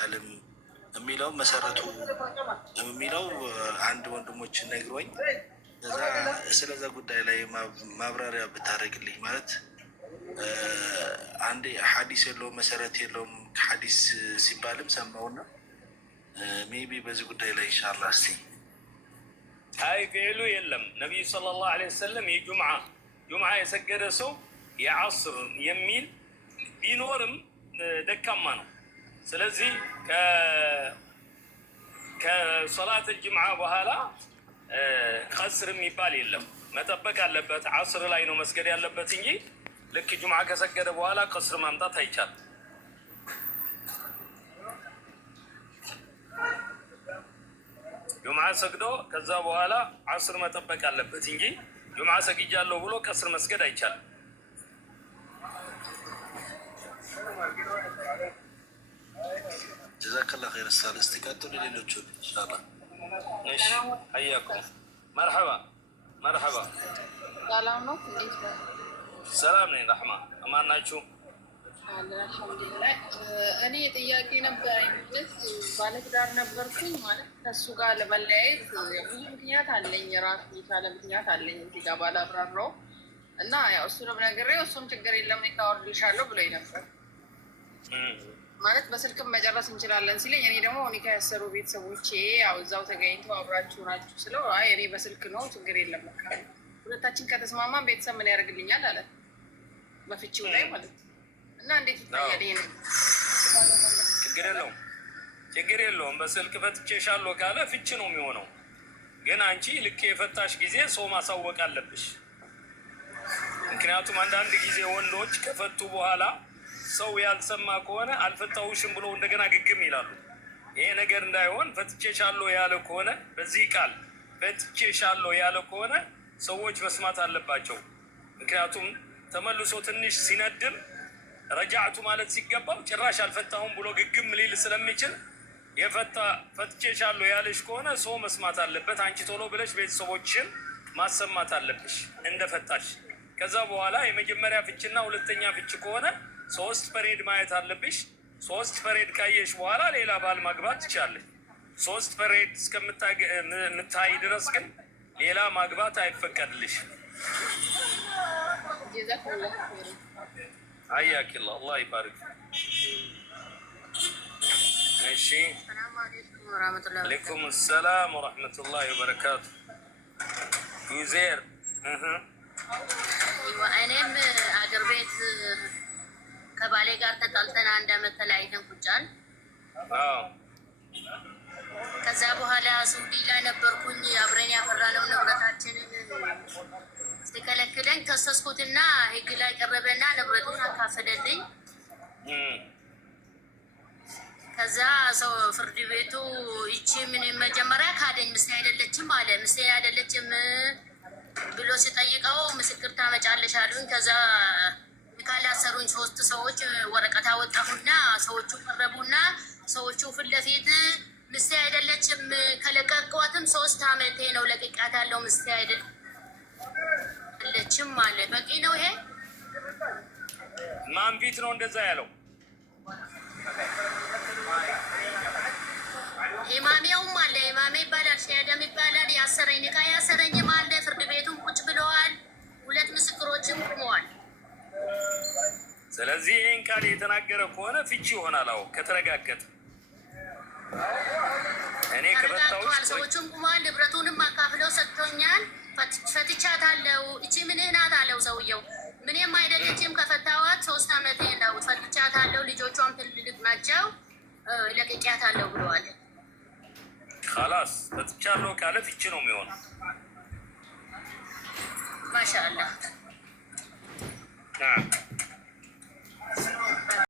አይቻልም የሚለው መሰረቱ የሚለው አንድ ወንድሞች ነግሮኝ ስለዛ ጉዳይ ላይ ማብራሪያ ብታደርግልኝ። ማለት አንዴ ሐዲስ የለውም መሰረት የለውም ሐዲስ ሲባልም ሰማውና ሜቢ በዚህ ጉዳይ ላይ ኢንሻአላህ እስቲ አይ ፊዕሉ የለም። ነቢዩ ሰለላሁ ዐለይሂ ወሰለም የጁምዓ የሰገደ ሰው የዐስር የሚል ቢኖርም ደካማ ነው። ስለዚህ ከሶላት ጅምዓ በኋላ ቀስር የሚባል የለም። መጠበቅ አለበት። ዐስር ላይ ነው መስገድ ያለበት እንጂ ልክ ጁምዓ ከሰገደ በኋላ ቀስር ማምጣት አይቻልም። ጁምዓ ሰግዶ ከዛ በኋላ ዐስር መጠበቅ አለበት እንጂ ጁምዓ ሰግጃለሁ ብሎ ቀስር መስገድ አይቻልም። ጀዛከላሁ ኸይር። እስቲ ቀጥሉ ሌሎቹ ኢንሻአላህ። እሺ ሐያኩም መርሐባ መርሐባ። ሰላም ነው? እንዴት ነው? ሰላም ነኝ። ረሕማ አማን ናችሁ? አልሐምዱሊላህ። እኔ ጥያቄ ነበር ማለት ባለትዳር ነበርኩኝ ማለት ከእሱ ጋር ለመለያየት ብዙ ምክንያት አለኝ፣ የራሱ የቻለ ምክንያት አለኝ እዚህ ጋር ባላብራራው እና ያው እሱንም ነግሬው እሱም ችግር የለም ካወርድልሻለሁ ብሎኝ ነበር ማለት በስልክም መጨረስ እንችላለን ሲለኝ፣ እኔ ደግሞ ኒካ ያሰሩ ቤተሰቦቼ ያው እዛው ተገኝተው አብራችሁ ናችሁ ስለው አይ እኔ በስልክ ነው ችግር የለም በቃ ሁለታችን ከተስማማን ቤተሰብ ምን ያደርግልኛል አለ በፍቺው ላይ ማለት ነው። እና እንዴት ይታያል ይሄ? ችግር የለውም። በስልክ ፈትቼሻለሁ ካለ ፍቺ ነው የሚሆነው። ግን አንቺ ልክ የፈታሽ ጊዜ ሰው ማሳወቅ አለብሽ። ምክንያቱም አንዳንድ ጊዜ ወንዶች ከፈቱ በኋላ ሰው ያልሰማ ከሆነ አልፈታሁሽም ብሎ እንደገና ግግም ይላሉ። ይሄ ነገር እንዳይሆን ፈትቼሻለሁ ያለ ከሆነ በዚህ ቃል ፈትቼሻለሁ ያለ ከሆነ ሰዎች መስማት አለባቸው። ምክንያቱም ተመልሶ ትንሽ ሲነድም ረጃዕቱ ማለት ሲገባው ጭራሽ አልፈታሁም ብሎ ግግም ሊል ስለሚችል ፈትቼሻለሁ ያለሽ ከሆነ ሰው መስማት አለበት። አንቺ ቶሎ ብለሽ ቤተሰቦችሽን ማሰማት አለብሽ እንደፈታሽ። ከዛ በኋላ የመጀመሪያ ፍችና ሁለተኛ ፍች ከሆነ 3 ፐሬድ ማየት አለብሽ። 3 ፐሬድ ካየሽ በኋላ ሌላ ባል ማግባት ትችላለሽ። 3 ፐሬድ እስከምታይ ድረስ ግን ሌላ ማግባት አይፈቀድልሽ። አያኪላ አላህ ይባርክ። እሺ አለይኩም ሰላም ወራህመቱላሂ ወበረካቱ። ዩዜር እኔም አገር ቤት ከባሌ ጋር ተጣልተን 1 ዓመት ተለያይተን ቁጫል። ከዛ በኋላ ሱዲ ላይ ነበርኩኝ። አብረን ያፈራነው ንብረታችንን ሲከለክለኝ ከሰስኩትና ህግ ላይ ቀረበና ንብረቱን አካፈለልኝ። ከዛ ሰው ፍርድ ቤቱ ይቺ ምን መጀመሪያ ካደኝ ምስቴ አይደለችም አለ። ምስቴ አይደለችም ብሎ ሲጠይቀው ምስክር ታመጫለሽ አሉኝ። ከዛ ካላሰሩኝ 3 ሰዎች ወረቀት አወጣሁና ሰዎቹ ቀረቡና ሰዎቹ ፊት ለፊት ምስቴ አይደለችም ከለቀቅኳትም 3 ዓመቴ ነው ለቅቄያታለሁ ምስቴ አይደለችም አለ። በቂ ነው ይሄ? ማን ፊት ነው እንደዛ ያለው? ኢማሜውም አለ። ኢማሜ ይባላል፣ ሸያደም ይባላል። ያሰረኝ ኒካ ያሰረኝም አለ። ፍርድ ቤቱም ቁጭ ብለዋል። 2 ምስክሮችም ቆመዋል። ስለዚህ ይህን ቃል የተናገረ ከሆነ ፍቺ ይሆናል። አዎ ከተረጋገጠ እኔ ከፈታሁሽ ሰዎቹም ቁመዋል። ንብረቱንም አካፍለው ሰጥቶኛል። ፈትቻታለሁ። እቺ ምን ናት አለው ሰውየው። ምንም አይደለችም ከፈታዋት 3 ዓመቴ ነው። ፈትቻታለሁ። ልጆቿም ትልልቅ ናቸው። ለቅቄያታለሁ ብለዋል። خلاص ፈትቻለሁ ካለ ፍቺ ነው የሚሆነው። ማሻአላህ